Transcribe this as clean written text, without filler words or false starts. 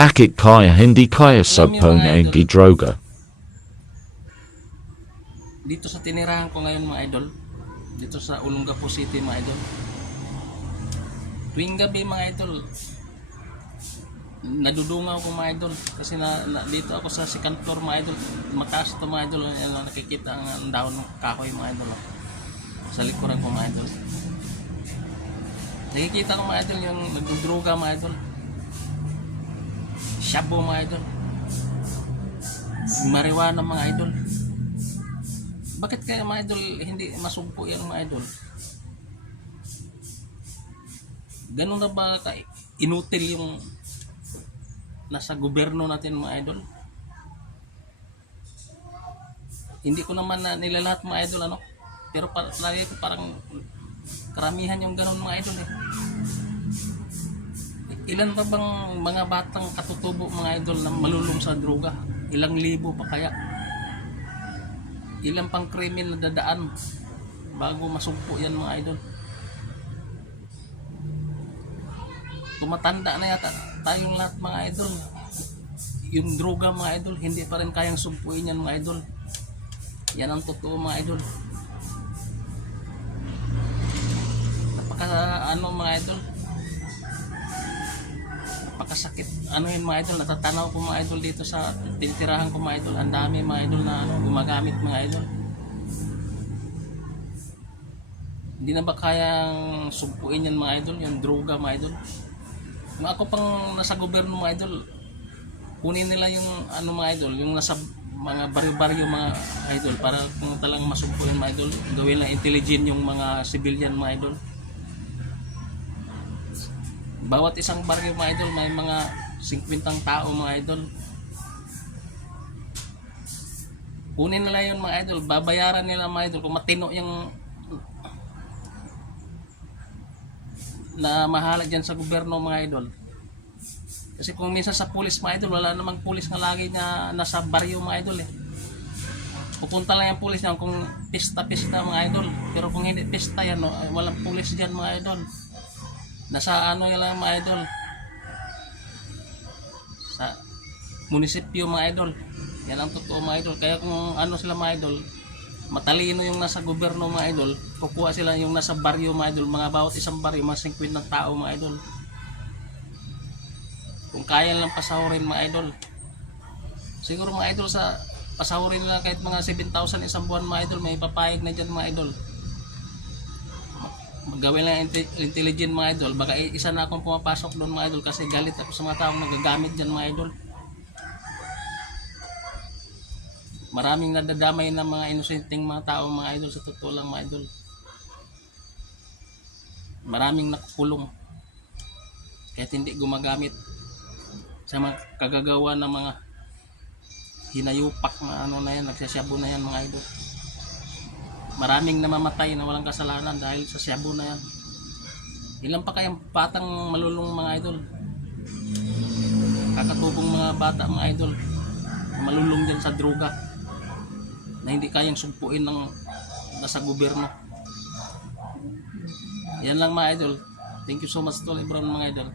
Bakit kaya hindi kaya sa panangi droga? Dito sa tinirahan ko ngayon mga idol, dito sa Olongapo City mga idol, tuwing gabi mga idol, nadudungaw ko mga idol kasi dito ako sa second floor mga idol, mataas ito mga idol, nakikita ang dahon ng kahoy mga idol sa likuran ko mga idol. Nakikita ko mga idol yung nagdudruga mga idol, shabu mga idol, marijuana mga idol. Bakit kaya mga idol hindi masugpo yan mga idol? Ganun na ba inutil yung nasa gobyerno natin mga idol? Hindi ko naman na nilalahat mga idol ano, pero parang karamihan yung ganun mga idol eh. Ilan pa bang mga batang katutubo mga idol na malulong sa droga? Ilang libo pa kaya? Ilang pang krimen na dadaan bago masugpo yan mga idol? Tumatanda na yata tayong lahat mga idol. Yung droga mga idol, hindi pa rin kayang sugpuin yan mga idol. Yan ang totoo mga idol. Napaka mga idol, napakasakit yun mga idol. Natatanaw ko mga idol dito sa tinitirahan ko mga idol. Ang dami mga idol na gumagamit mga idol. Hindi na ba kayang sugpuin yan mga idol, yung droga mga idol? Kung ako pang nasa gobyerno mga idol, kunin nila yung mga idol, yung nasa mga baryo-baryo mga idol, para kung talagang masugpuin mga idol, gawin lang intelligent yung mga civilian mga idol. Bawat isang baryo mga idol may mga 50 tao mga idol. Kunin nila yun mga idol, babayaran nila mga idol kung matino yung na mahala dyan sa gobyerno mga idol. Kasi kung minsan sa pulis mga idol, wala namang pulis nga lagi na nasa baryo mga idol eh. Pupunta lang yung pulis niyan kung pista-pista mga idol. Pero kung hindi pista yan, no, walang pulis dyan mga idol. Nasa yan lang mga idol, sa munisipyo mga idol. Yan ang totoo mga idol. Kaya kung sila mga idol, matalino yung nasa gobyerno mga idol, kukuha sila yung nasa baryo mga idol, mga bawat isang baryo, mga 50 na tao mga idol. Kung kaya lang pasahurin mga idol, siguro mga idol sa pasahurin nila kahit mga 7,000 isang buwan mga idol, may papayag na dyan mga idol. Gawin lang intelligent mga idol. Baka isa na akong pumapasok doon mga idol kasi galit ako sa mga taong nagagamit dyan mga idol. Maraming nadadamay na mga inosenteng mga tao mga idol, sa totoo lang mga idol. Maraming nakukulong kahit hindi gumagamit sa mga kagagawa ng mga hinayupak na na yan, nagsasyabu na yan mga idol. Maraming namamatay na walang kasalanan dahil sa syabu na yan. Ilan pa kayang batang malulong mga idol, kakatubong mga bata mga idol, malulong dyan sa droga na hindi kayang sugpuin ng nasa gobyerno. Yan lang mga idol. Thank you so much to Lebron mga idol.